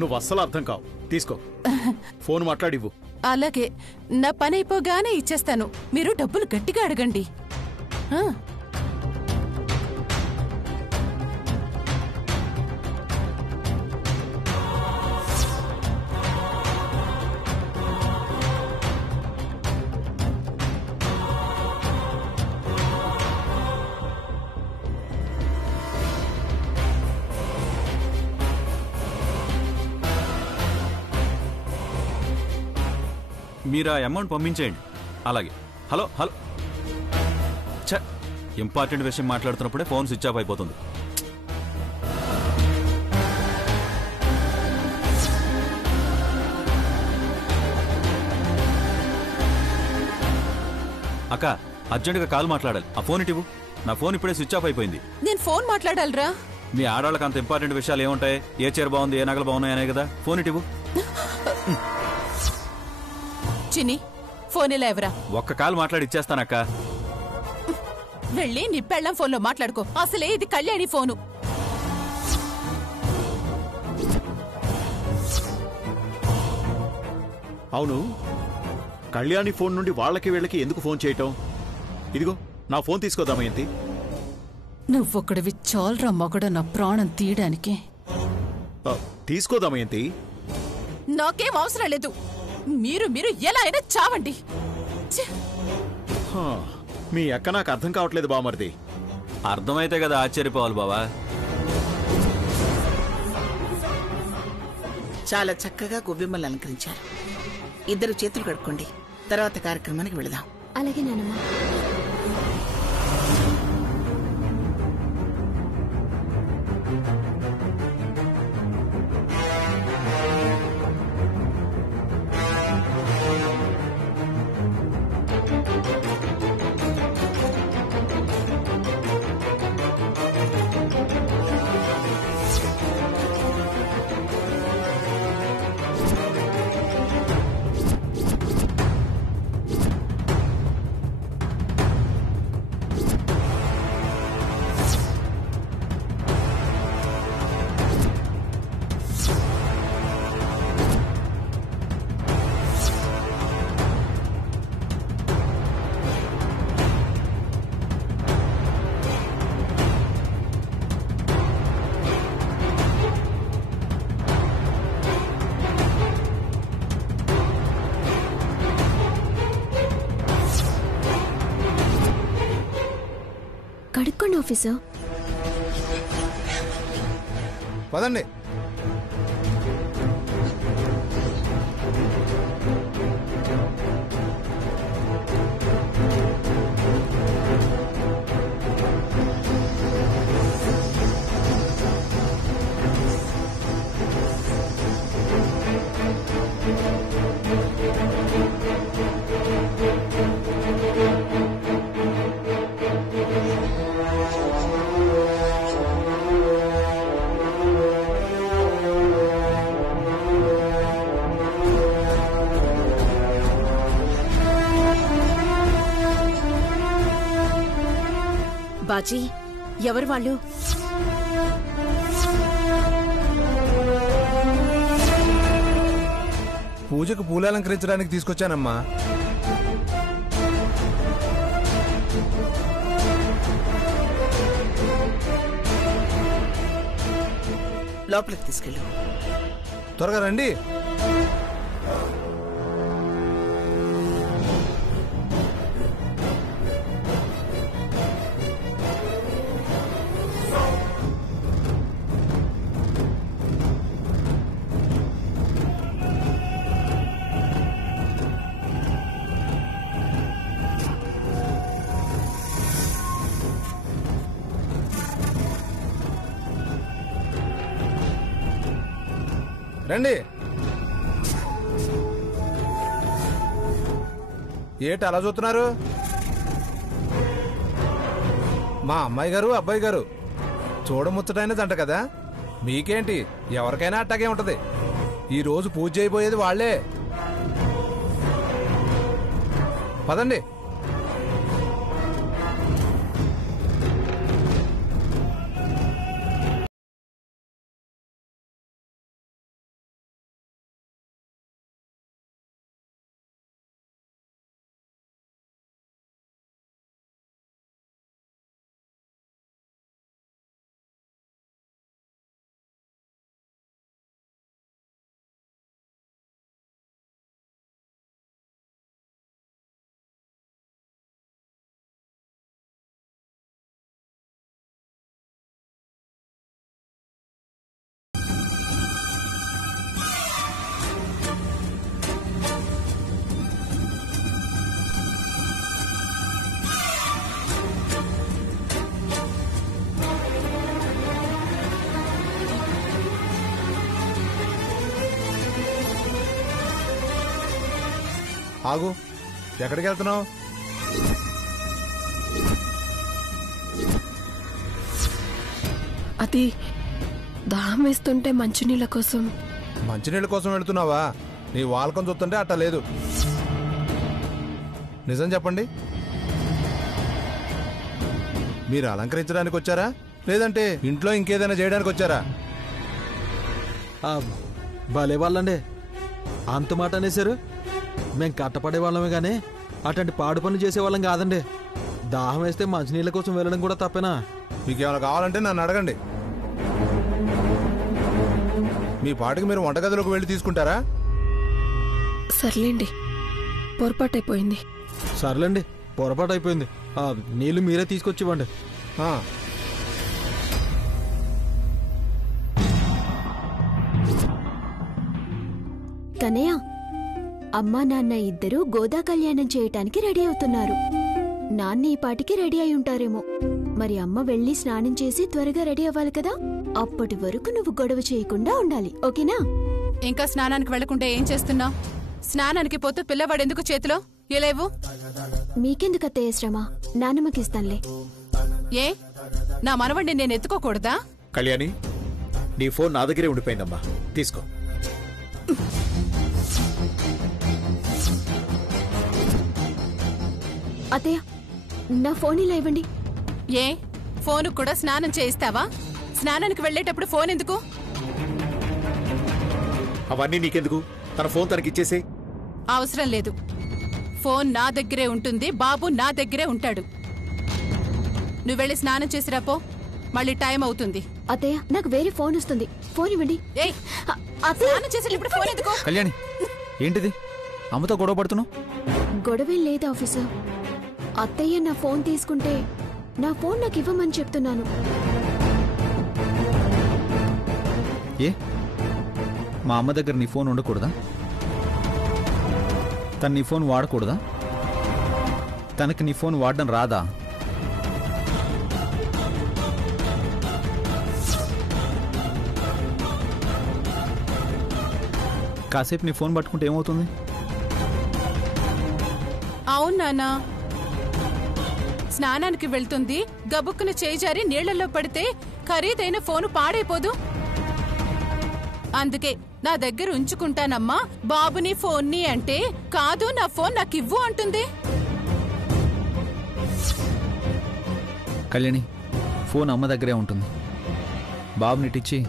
నువ్వు అస్సలు అర్థం కావు. తీసుకో, ఫోన్ మాట్లాడివ్వు. అలాగే, నా పని అయిపోగానే ఇచ్చేస్తాను. మీరు డబ్బులు గట్టిగా అడగండి. మీరు ఆ అమౌంట్ పంపించేయండి. అలాగే. హలో హలో, ఛ, ఇంపార్టెంట్ విషయం మాట్లాడుతున్నప్పుడే ఫోన్ స్విచ్ ఆఫ్ అయిపోతుంది. అక్క, అర్జెంటుగా కాల్ మాట్లాడాలి. ఆ ఫోన్ ఇటు. నా ఫోన్ ఇప్పుడే స్విచ్ ఆఫ్ అయిపోయింది. నేను ఫోన్ మాట్లాడాలరా? మీ ఆడవాళ్ళకి అంత ఇంపార్టెంట్ విషయాలు ఏముంటాయి? ఏ చీర బాగుంది, ఏ నగలు బాగున్నాయనే కదా. ఫోన్ ఇటు. చిన్ని, ఫోన్ ఇలా ఎవరా? ఒక్క కాల్ మాట్లాడి ఇచ్చేస్తానక్క. వెళ్ళి నీ పెళ్ళం ఫోన్లో మాట్లాడుకో. అసలే ఇది కళ్యాణి ఫోను. అవును, కళ్యాణి ఫోన్ నుండి వాళ్ళకి వీళ్ళకి ఎందుకు ఫోన్ చేయటం? ఇదిగో నా ఫోన్ తీసుకో దమయంతి. నువ్వొక్కడివి చాలరా మగడ నా ప్రాణం తీయడానికి. తీసుకో దమయంతి. నాకేం అవసరం లేదు. మీరు మీరు ఎలా అయినా చావండి. మీ అక్క నాకు అర్థం కావట్లేదు బామర్ది. అర్థమైతే కదా ఆశ్చర్యపోవాలి బావా. చాలా చక్కగా గొబ్బెమ్మలు అలంకరించారు. ఇద్దరు చేతులు కడుక్కోండి, తర్వాత కార్యక్రమానికి వెళదాం. అలాగే నానమ్మ. కడుక్కోండి ఆఫీసర్. పదండి. బాజీ, ఎవరు వాళ్ళు? పూజకు పూలు అలంకరించడానికి తీసుకొచ్చానమ్మా. లోపలికి తీసుకెళ్ళు. త్వరగా రండి. రండి. ఏటి అలా చూస్తున్నారు? మా అమ్మాయి గారు అబ్బాయి గారు చూడముచ్చటైన జంట కదా. మీకేంటి, ఎవరికైనా అట్టాగే ఉంటది. ఈ రోజు పూజ చేయబోయేది వాళ్లే. పదండి. ఆగు, ఎక్కడికి వెళ్తున్నావు? అది దాహం వేస్తుంటే మంచినీళ్ళ కోసం. మంచినీళ్ళ కోసం వెళుతున్నావా? నీ వాలకం చూస్తుంటే అట్ట లేదు. నిజం చెప్పండి, మీరు అలంకరించడానికి వచ్చారా లేదంటే ఇంట్లో ఇంకేదైనా చేయడానికి వచ్చారా? భలే వాళ్ళండి, అంత మాట అనేసారు. మేం కట్టపడే వాళ్ళమే కానీ అటువంటి పాడు పనులు చేసేవాళ్ళం కాదండి. దాహం వేస్తే మంచినీళ్ళ కోసం వెళ్ళడం కూడా తప్పేనా? మీకేమైనా కావాలంటే నన్ను అడగండి. మీ పాటికి మీరు వంటగదిలోకి వెళ్ళి తీసుకుంటారా? సర్లేండి, పొరపాటైపోయింది. సర్లేండి, పొరపాటు అయిపోయింది. నీళ్ళు మీరే తీసుకొచ్చివ్వండి. కన్నయ్య, అమ్మా నాన్న ఇద్దరూ గోదా కళ్యాణం చేయటానికి రెడీ అవుతున్నారు. నాన్న ఈ పాటికి రెడీ అయి ఉంటారేమో. మరి అమ్మ వెళ్ళి స్నానం చేసి త్వరగా రెడీ అవ్వాలి కదా. అప్పటి వరకు నువ్వు గొడవ చేయకుండా ఉండాలి, ఓకేనా? ఇంకా స్నానానికి వెళ్లకుంటే ఏం చేస్తున్నావు? స్నానానికి పోతూ పిల్లవాడు ఎందుకు చేతిలో ఇలేవు? మీకెందుకు అత్తయ్య శ్రమ, నాన్నమ్మకిస్తానులే. ఏ, నా మనవడిని నేను ఎత్తుకోకూడదా? కళ్యాణి, నీ ఫోన్ నా దగ్గరే ఉండిపోయిందమ్మా, తీసుకో. అత్తయ్య, నా ఫోన్ ఇలా ఇవ్వండి. ఏ, ఫోను కూడా స్నానం చేయిస్తావా? స్నానానికి వెళ్లేటప్పుడు ఫోన్ ఎందుకు? అవన్నీ నీకెందుకు? తన ఫోన్ తనకిచ్చేసే. అవసరం లేదు. ఫోన్ నా దగ్గరే ఉంటుంది, బాబు నా దగ్గరే ఉంటాడు. నువ్వు వెళ్ళి స్నానం చేసిరాపో, మళ్ళీ టైం అవుతుంది. అత్తయ్య, నాకు వేరే ఫోన్ వస్తుంది, ఫోన్ ఇవ్వండి. ఏయ్, స్నానం చేసేటప్పుడు ఫోన్ ఎందుకు? కళ్యాణి, ఏంటిది? అమ్మతో గొడవ పడుతున్నావు? గొడవేం లేదు ఆఫీసర్. అత్తయ్య నా ఫోన్ తీసుకుంటే నా ఫోన్ నాకు ఇవ్వమని చెప్తున్నాను. ఏ, మా అమ్మ దగ్గర నీ ఫోన్ ఉండకూడదా? తను నీ ఫోన్ వాడకూడదా? తనకి నీ ఫోన్ వాడడం రాదా? కాసేపు నీ ఫోన్ పట్టుకుంటే ఏమవుతుంది? అవును నాన్నా, స్నానానికి వెళ్తుంది, గబుక్కున చేజారి నీళ్లలో పడితే ఖరీదైన ఫోను పాడైపోదు. అందుకే నా దగ్గర ఉంచుకుంటానమ్మా, బాబుని ఫోన్ని అంటే కాదు, నా ఫోన్ నాకు ఇవ్వు అంటుంది. కళ్యాణి, ఫోన్ అమ్మ దగ్గరే ఉంటుంది. బాబునిటిచ్చి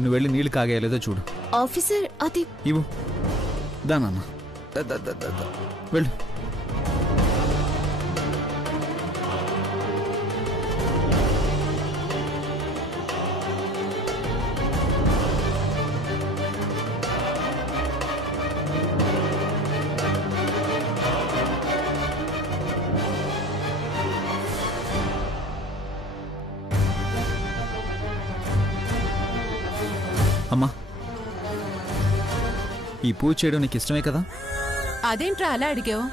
నువ్వు వెళ్ళి నీళ్లు కాగేయలేదో చూడు. ఆఫీసర్, అది ఇవ్వు. దానమ్మా, వెళ్ళు. అమ్మా, ఈ పూజ చేయడం నీకు ఇష్టమే కదా? అదేంట్రా అలా అడిగావు?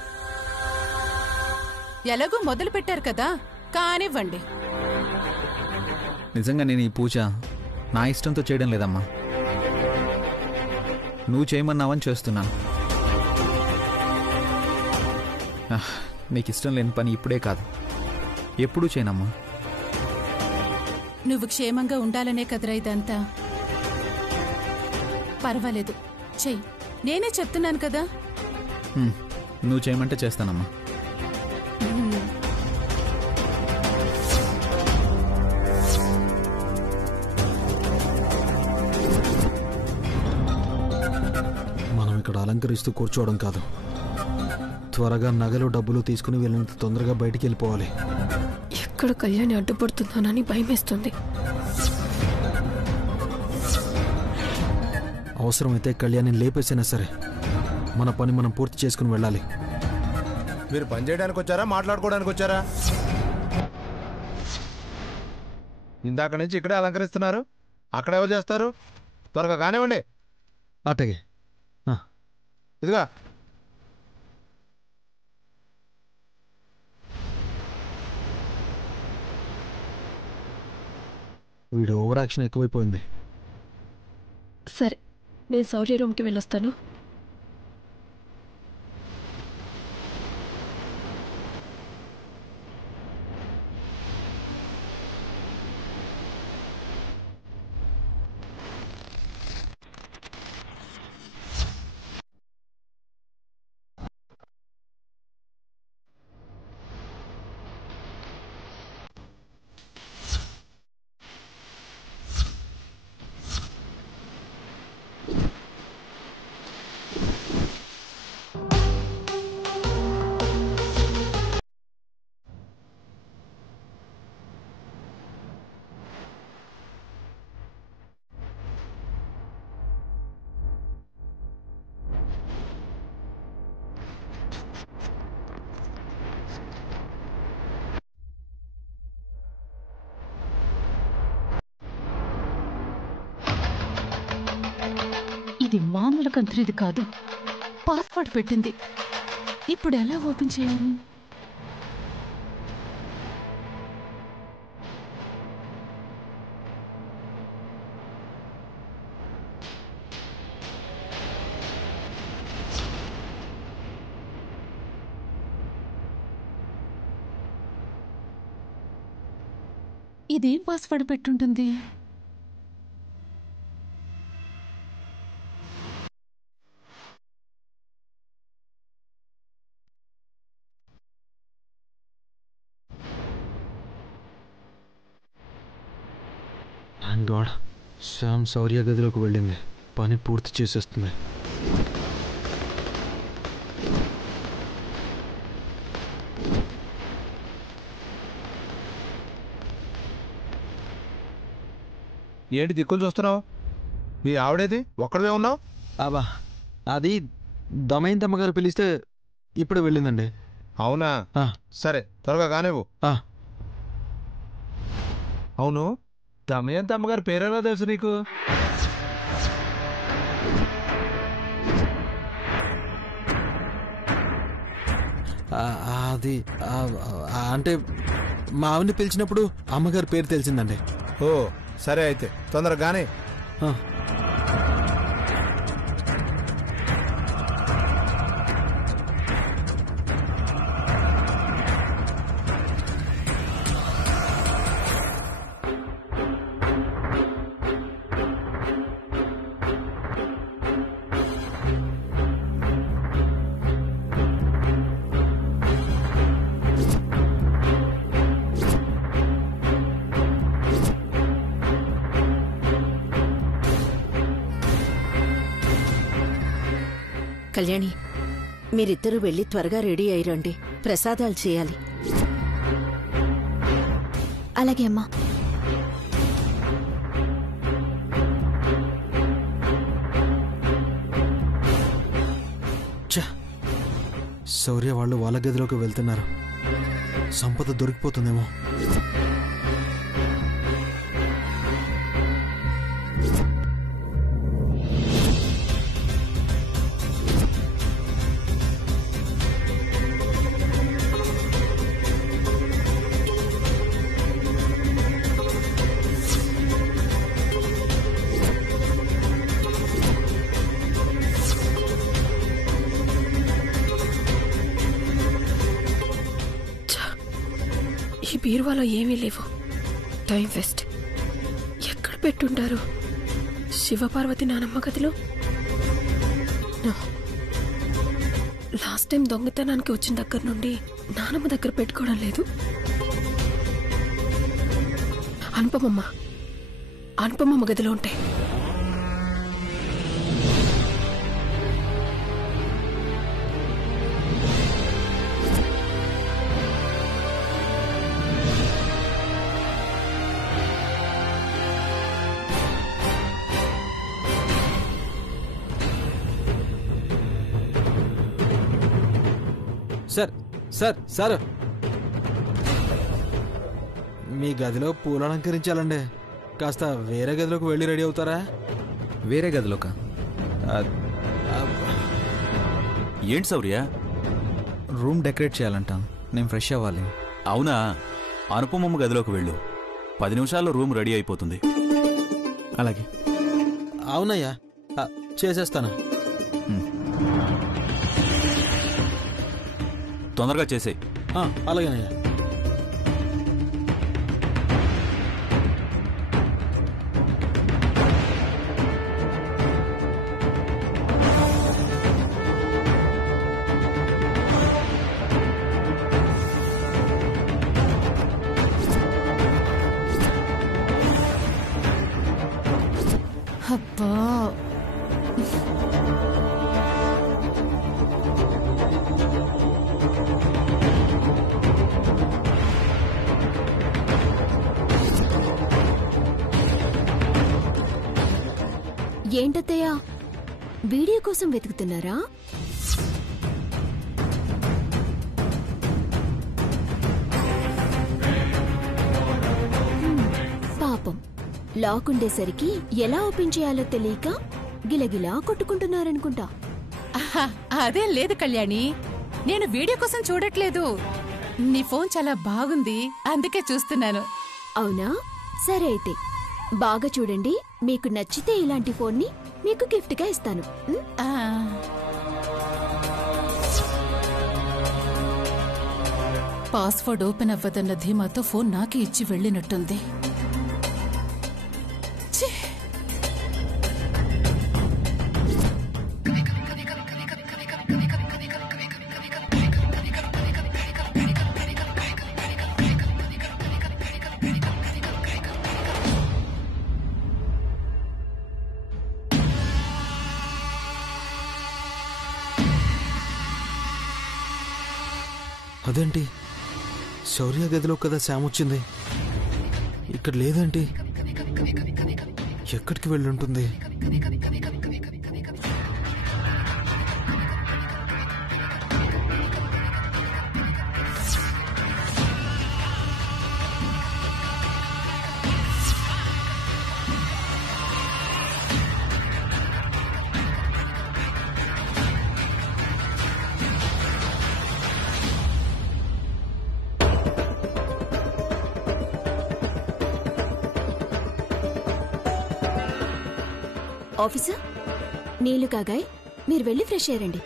ఎలాగో మొదలు పెట్టారు కదా, కానివ్వండి. నిజంగా నేను ఈ పూజ నా ఇష్టంతో చేయడం లేదమ్మా, నువ్వు చేయమన్నావని చేస్తున్నాను. నీకు ఇష్టం లేని పని ఇప్పుడే కాదు, ఎప్పుడూ చేయనమ్మా. నువ్వు క్షేమంగా ఉండాలనే కదరా ఇదంతా. పర్వాలేదు, చెయ్యి. నేనే చెప్తున్నాను కదా. నువ్వు చేయమంటే చేస్తానమ్మా. మనం ఇక్కడ అలంకరిస్తూ కూర్చోవడం కాదు, త్వరగా నగలు డబ్బులు తీసుకుని వెళ్ళినంత తొందరగా బయటికి వెళ్ళిపోవాలి. ఎక్కడ కళ్యాణి అడ్డుపడుతుందోనని భయమేస్తుంది. అవసరమైతే కళ్యాణి లేపేసైనా సరే మన పని మనం పూర్తి చేసుకుని వెళ్ళాలి. మీరు పని చేయడానికి వచ్చారా, మాట్లాడుకోవడానికి వచ్చారా? ఇందాక నుంచి ఇక్కడే అలంకరిస్తున్నారు, అక్కడ ఎవరు చేస్తారు? త్వరగా కానివ్వండి. అట్టగే. ఇదిగా వీడు ఓవర్ యాక్షన్ ఎక్కువైపోయింది. సరే, నేను శౌర్య రూమ్కి వెళ్ళొస్తాను. ఇది మామూలు కంత్రిది కాదు, పాస్వర్డ్ పెట్టింది. ఇప్పుడు ఎలా ఓపెన్ చేయాలి? ఇదేం పాస్వర్డ్ పెట్టుంటుంది? థాంక్ గాడ్ శ్యామ్ శౌర్య గదిలోకి వెళ్ళింది. పని పూర్తి చేసేస్తుంది. ఏంటి దిక్కులు చూస్తున్నావు? మీ ఆవిడేది? ఒక్కడవే ఉన్నావు? అబ్బా అది దమయంతమ్మ గారు పిలిస్తే ఇప్పుడు వెళ్ళిందండి. అవునా? సరే త్వరగా కానివ్వు. అవును, దమయంతమ్మ గారి పేరెలా తెలుసు నీకు? అది అంటే మా ఆవిని పిలిచినప్పుడు అమ్మగారి పేరు తెలిసిందండి. ఓ సరే, అయితే తొందరగానే. కళ్యాణి, మీరిద్దరూ వెళ్ళి త్వరగా రెడీ అయ్యిరండి, ప్రసాదాలు చేయాలి. అలాగే అమ్మా. శౌర్య వాళ్ళు వాళ్ళ గదిలోకి వెళ్తున్నారు. సంపద దొరికిపోతుందేమో. ఈ బీరువాలో ఏమీ లేవు. Time waste. ఎక్కడ పెట్టుంటారు? శివపార్వతి నానమ్మ గదిలో? లాస్ట్ టైం దొంగతనానికి వచ్చిన దగ్గర నుండి నానమ్మ దగ్గర పెట్టుకోవడం లేదు. అనుపమమ్మ గదిలో ఉంటాయి. సార్ సార్ సార్ మీ గదిలో పూలు అలంకరించాలండి. కాస్త వేరే గదిలోకి వెళ్ళి రెడీ అవుతారా? వేరే గదిలోకా? ఏంటి శౌర్య? రూమ్ డెకరేట్ చేయాలంట. నేను ఫ్రెష్ అవ్వాలి. అవునా? అనుపమమ్మ గదిలోకి వెళ్ళు. 10 నిమిషాల్లో రూమ్ రెడీ అయిపోతుంది. అలాగే. అవునయ్యా, చేసేస్తాను. తొందరగా చేసేయ్. అలాగేనయ్యా. అబ్బా, ఏంటత్తయ్యా, వీడియో కోసం వెతుకుతున్నారా? పాపం, లాక్ ఉండేసరికి ఎలా ఓపెన్ చేయాలో తెలియక గిలగిలా కొట్టుకుంటున్నారనుకుంటా. ఆహా, అదేం లేదు కళ్యాణి, నేను వీడియో కోసం చూడట్లేదు. నీ ఫోన్ చాలా బాగుంది, అందుకే చూస్తున్నాను. అవునా? సరే అయితే బాగా చూడండి. మీకు నచ్చితే ఇలాంటి ఫోన్ని మీకు గిఫ్ట్గా ఇస్తాను. ఆ, పాస్వర్డ్ ఓపెన్ అవ్వదన్న ధీమాతో ఫోన్ నాకే ఇచ్చి వెళ్ళినట్టుంది. ఛీ! అదేంటి, శౌర్య గదిలో కదా శామ్ వచ్చింది, ఇక్కడ లేదేంటి? ఎక్కడికి వెళ్ళుంటుంది? ఆఫీసర్, నీళ్లు కాగాయ్, మీరు వెళ్ళి ఫ్రెష్ అయ్యారండి.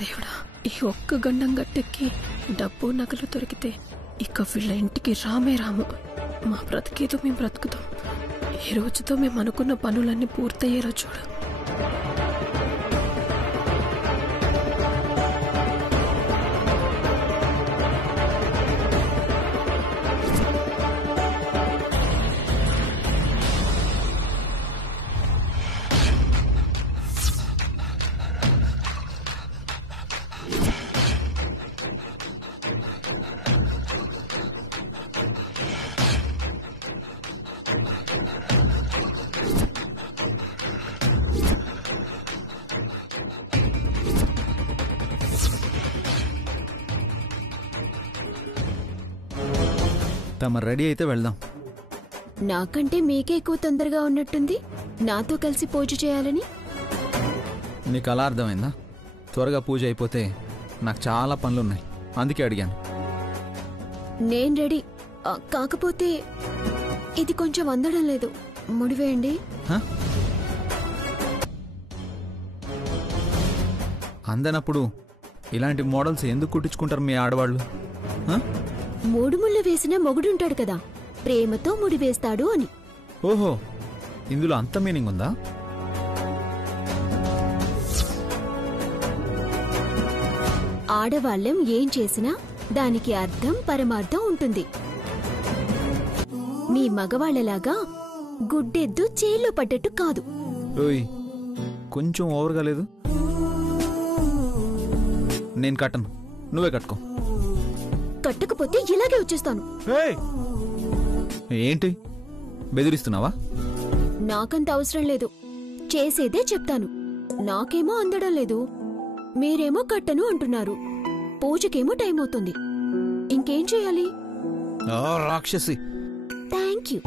దేవుడా, ఈ ఒక్క గండం గట్టెక్కి డబ్బు నగలు దొరికితే ఇక వీళ్ళ ఇంటికి రామే రాము. మా బ్రతికేదో మేము బ్రతుకుతాం. ఈ రోజుతో మేము అనుకున్న పనులన్నీ పూర్తయ్యేలా చూడు. తమ రెడీ అయితే వెళ్దాం. నాకంటే మీకే ఎక్కువ తొందరగా ఉన్నట్టుంది నాతో కలిసి పూజ చేయాలని. నీకు అలా అర్థమైందా? త్వరగా పూజ అయిపోతే నాకు చాలా పనులున్నాయి, అందుకే అడిగాను. నేను రెడీ, కాకపోతే ఇది కొంచెం అందడం లేదు. ముడివేయండి. హ? అందనప్పుడు ఇలాంటి మోడల్స్ ఎందుకు కుట్టించుకుంటారు మీ ఆడవాళ్ళు? హ? మూడు ముళ్ళు వేసిన మొగుడుంటాడు కదా, ప్రేమతో ముడి వేస్తాడు అని. ఓహో, ఇందులో అంత మీనింగ్ ఉందా? ఆడవాళ్ళం ఏం చేసినా దానికి అర్థం పరమార్థం ఉంటుంది. మీ మగవాళ్లలాగా గుడ్డెద్దు చేల్లో పడ్డట్టు కాదు. ఓయ్, కొంచెం ఓవర్గా లేదు? నేను కట్టను, నువ్వే కట్టుకో. కట్టకపోతే ఇలాగే వచ్చేస్తాను. ఏంటి బెదిరిస్తున్నావా? నాకంత అవసరం లేదు, చేసేదే చెప్తాను. నాకేమో అందడం లేదు, మీరేమో కట్టను అంటున్నారు. పూజకేమో టైం అవుతుంది. ఇంకేం చేయాలి? రాక్షసి. Thank you.